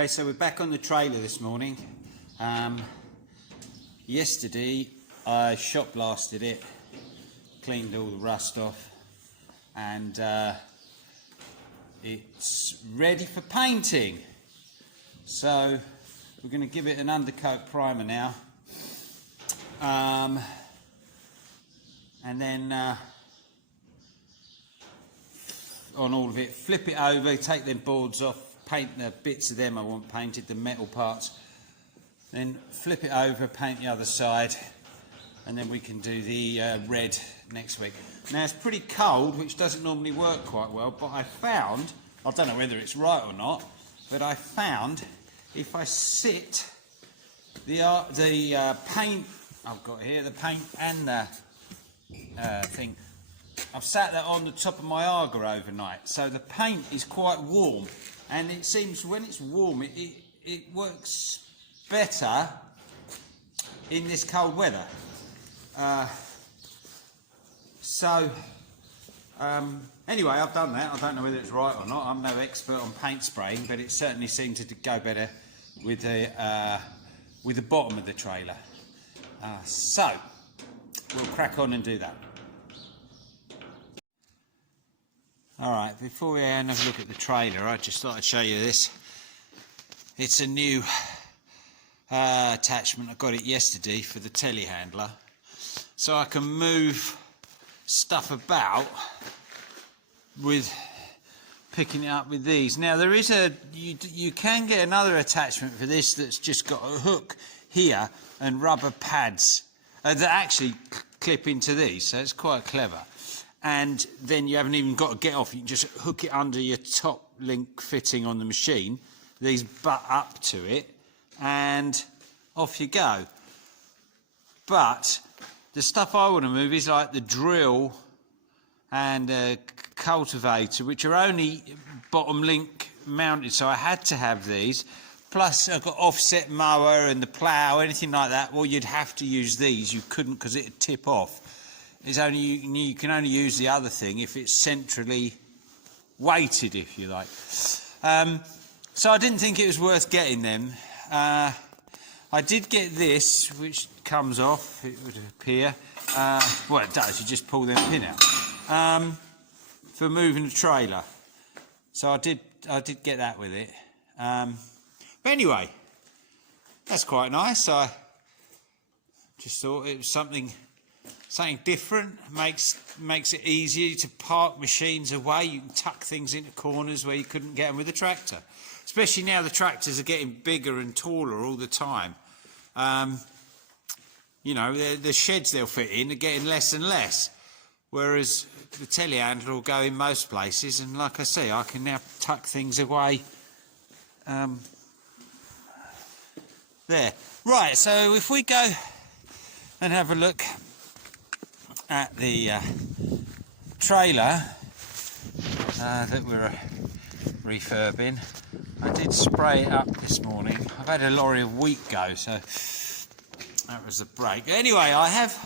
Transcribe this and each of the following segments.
Okay, so we're back on the trailer this morning. Yesterday I shot blasted it, cleaned all the rust off, and it's ready for painting. So we're going to give it an undercoat primer now, and then on all of it, flip it over, take them boards off, paint the bits of them I want painted, the metal parts, then flip it over, paint the other side, and then we can do the red next week. Now it's pretty cold, which doesn't normally work quite well, but I found, I don't know whether it's right or not, but I found if I sit the paint I've got here, the paint and the thing, I've sat that on the top of my Aga overnight, so the paint is quite warm, and it seems when it's warm it works better in this cold weather. Anyway, I've done that. I don't know whether it's right or not. I'm no expert on paint spraying, but it certainly seemed to go better with the bottom of the trailer. So we'll crack on and do that. Alright, before we have a look at the trailer, I just thought I'd show you this. It's a new attachment. I got it yesterday for the telehandler, so I can move stuff about with picking it up with these. Now there is you can get another attachment for this that's just got a hook here and rubber pads that actually clip into these, so it's quite clever. And then you haven't even got to get off, you can just hook it under your top link fitting on the machine. These butt up to it and off you go. But the stuff I want to move is like the drill and a cultivator, which are only bottom link mounted, so I had to have these. Plus I've got offset mower and the plough, anything like that. Well, you'd have to use these, you couldn't because it'd tip off. It's only you can only use the other thing if it's centrally weighted, if you like. So I didn't think it was worth getting them. I did get this, which comes off, it would appear. Well, it does, you just pull them pin out for moving the trailer. So I did get that with it. But anyway, that's quite nice. I just thought it was something different. Makes it easier to park machines away. You can tuck things into corners where you couldn't get them with a tractor, especially now the tractors are getting bigger and taller all the time. You know, the sheds they'll fit in are getting less and less, whereas the telehandler will go in most places, and like I say, I can now tuck things away there. Right, so if we go and have a look at the trailer that we're refurbing. I did spray it up this morning. I've had a lorry of wheat go, so that was the break. Anyway, I have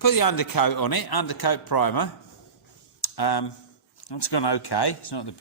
put the undercoat on it, undercoat primer. It's gone okay. It's not the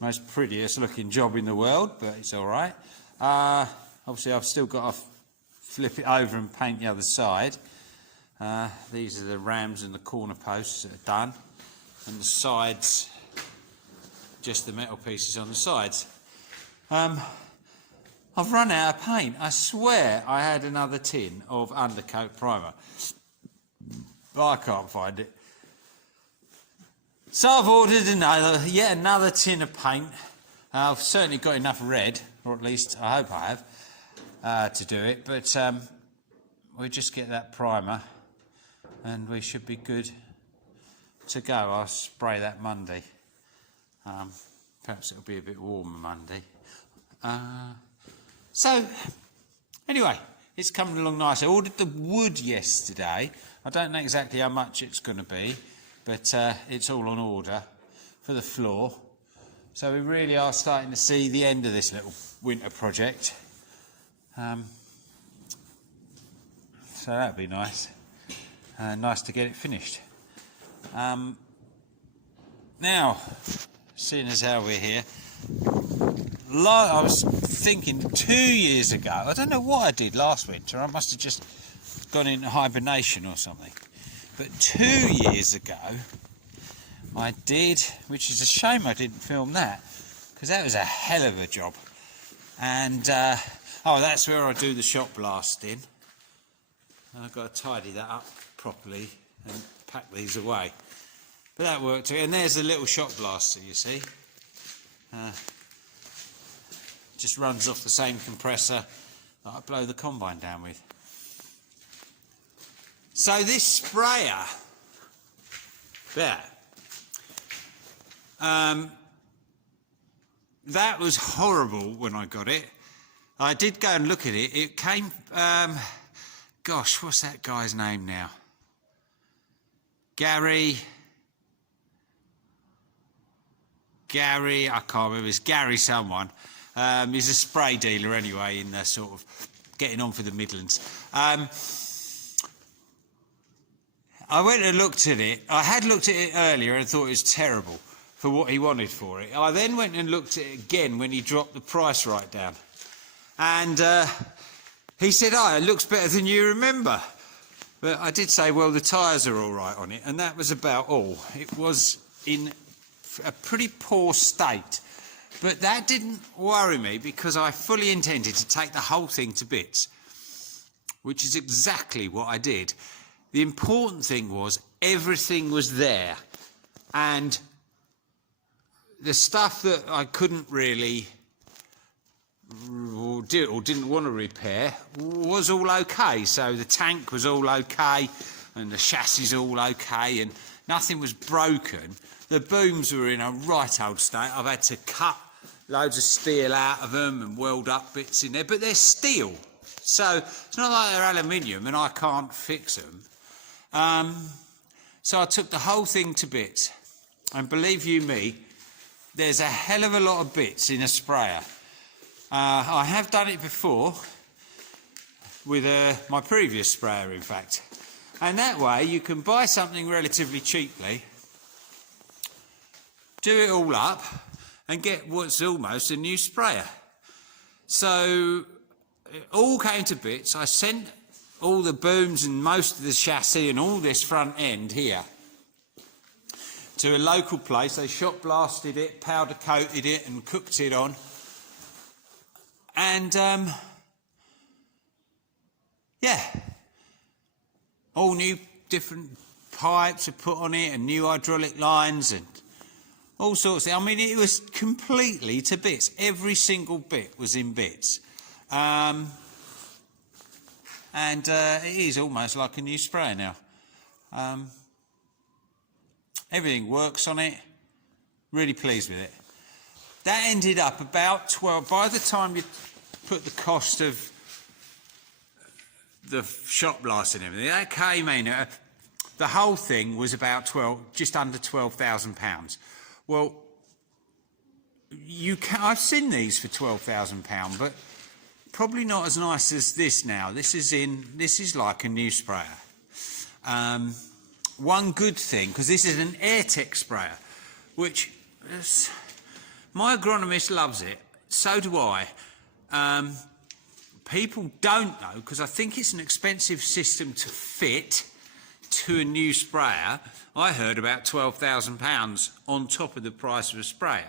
most prettiest looking job in the world, but it's all right. Obviously, I've still got to flip it over and paint the other side. These are the rams and the corner posts that are done, and the sides, just the metal pieces on the sides. I've run out of paint. I swear I had another tin of undercoat primer, but I can't find it. So I've ordered yet another tin of paint. I've certainly got enough red, or at least I hope I have, to do it, but we'll just get that primer and we should be good to go. I'll spray that Monday. Perhaps it'll be a bit warmer Monday. So anyway, it's coming along nice. I ordered the wood yesterday. I don't know exactly how much it's going to be, but it's all on order for the floor. So we really are starting to see the end of this little winter project. So that'd be nice. Nice to get it finished. Now, seeing as how we're here, I was thinking 2 years ago, I don't know what I did last winter, I must have just gone into hibernation or something, but 2 years ago I did, which is a shame I didn't film that, because that was a hell of a job. And oh, that's where I do the shot blasting. And I've got to tidy that up properly and pack these away. But that worked. And there's a little shot blaster, you see. Just runs off the same compressor that I blow the combine down with. So this sprayer, there, that was horrible when I got it. I did go and look at it. It came, gosh, what's that guy's name now? Gary, I can't remember, it's Gary someone. He's a spray dealer anyway, in the sort of getting on for the Midlands. I went and looked at it. I had looked at it earlier and thought it was terrible for what he wanted for it. I then went and looked at it again when he dropped the price right down. And he said, oh, it looks better than you remember. But I did say, well, the tyres are all right on it, and that was about all. It was in a pretty poor state. But that didn't worry me, because I fully intended to take the whole thing to bits, which is exactly what I did. The important thing was everything was there, and the stuff that I couldn't really or didn't want to repair was all okay. So the tank was all okay, and the chassis all okay, and nothing was broken. The booms were in a right old state. I've had to cut loads of steel out of them and weld up bits in there, but they're steel, so it's not like they're aluminium and I can't fix them. So I took the whole thing to bits, and believe you me, there's a hell of a lot of bits in a sprayer. I have done it before with my previous sprayer, in fact, and that way you can buy something relatively cheaply, do it all up and get what's almost a new sprayer. So it all came to bits. I sent all the booms and most of the chassis and all this front end here to a local place. They shot blasted it, powder coated it and cooked it on. And yeah, all new different pipes are put on it and new hydraulic lines and all sorts of things. I mean, it was completely to bits. Every single bit was in bits. And it is almost like a new sprayer now. Everything works on it. Really pleased with it. That ended up about 12. By the time you put the cost of the shot blast and everything, that came in. The whole thing was about just under £12,000. Well, I've seen these for £12,000, but probably not as nice as this now. This is like a new sprayer. One good thing, because this is an Airtech sprayer, which my agronomist loves it, so do I. People don't know, because I think it's an expensive system to fit to a new sprayer. I heard about £12,000 on top of the price of a sprayer.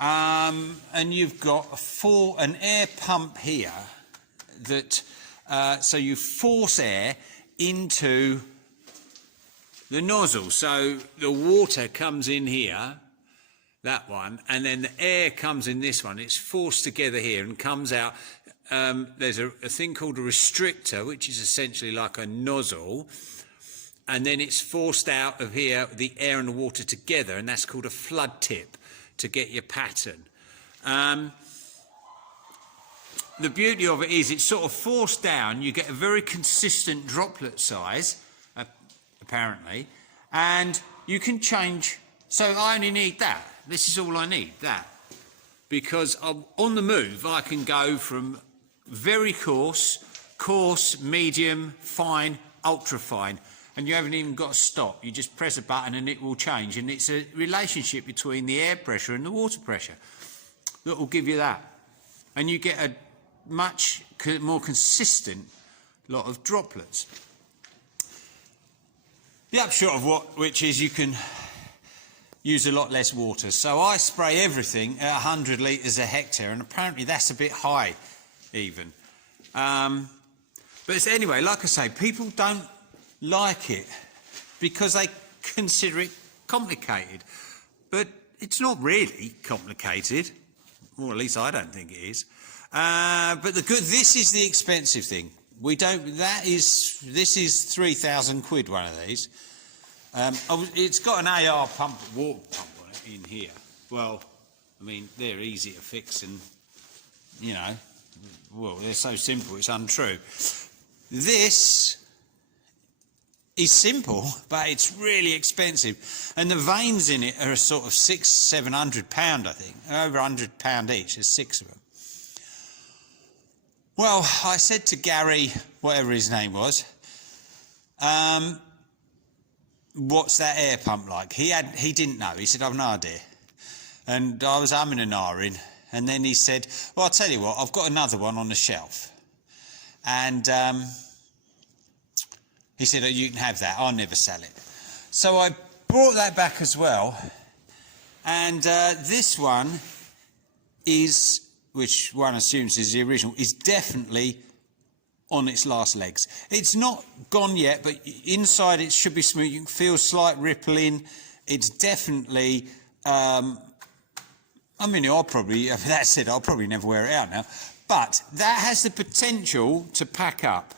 And you've got an air pump here that, so you force air into the nozzle. So the water comes in here, that one, and then the air comes in this one. It's forced together here and comes out. There's a thing called a restrictor, which is essentially like a nozzle, and then it's forced out of here, the air and the water together, and that's called a flood tip to get your pattern. The beauty of it is it's sort of forced down. You get a very consistent droplet size, apparently, and you can change. So I only need that. This is all I need, that. Because on the move, I can go from very coarse, medium, fine, ultra fine, and you haven't even got to stop. You just press a button and it will change. And it's a relationship between the air pressure and the water pressure that will give you that. and you get a much more consistent lot of droplets. The upshot of which is you can use a lot less water. So I spray everything at 100 litres a hectare, and apparently that's a bit high even. But anyway, like I say, people don't like it because they consider it complicated. But it's not really complicated, or at least I don't think it is. But this is the expensive thing. This is 3,000 quid, one of these. It's got an AR pump, water pump on it in here. Well, I mean, they're easy to fix and, you know, well, they're so simple, it's untrue. This is simple, but it's really expensive. And the vanes in it are a sort of £600-700, I think. Over £100 each, there's 6 of them. Well, I said to Gary, whatever his name was, what's that air pump like? He didn't know. He said, I've no idea. And I was umming and ahhing. And then he said, well, I'll tell you what, I've got another one on the shelf. And he said, oh, you can have that. I'll never sell it. So I brought that back as well. And this one is, which one assumes is the original, is definitely on its last legs. It's not gone yet, but inside it should be smooth. You can feel slight rippling. It's definitely, I mean, I'll probably never wear it out now. But that has the potential to pack up.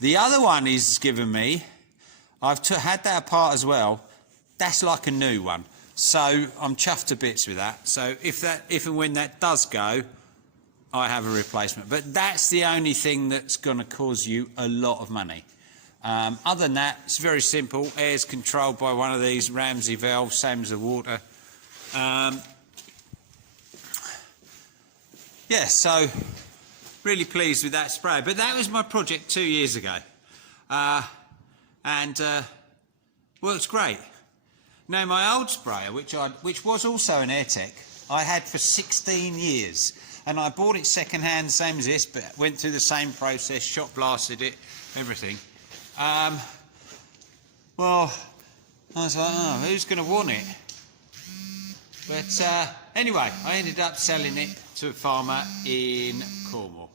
The other one he's given me, I've had that apart as well. That's like a new one. So I'm chuffed to bits with that. So if and when that does go, I have a replacement. But that's the only thing that's going to cause you a lot of money. Other than that, it's very simple. Air's controlled by one of these Ramsey valves, same as the water. Yeah, so really pleased with that spray. But that was my project 2 years ago. Works great. Now, my old sprayer, which was also an Airtech, I had for 16 years. And I bought it second-hand, same as this, but went through the same process, shot blasted it, everything. Well, I was like, oh, who's going to want it? But anyway, I ended up selling it to a farmer in Cornwall.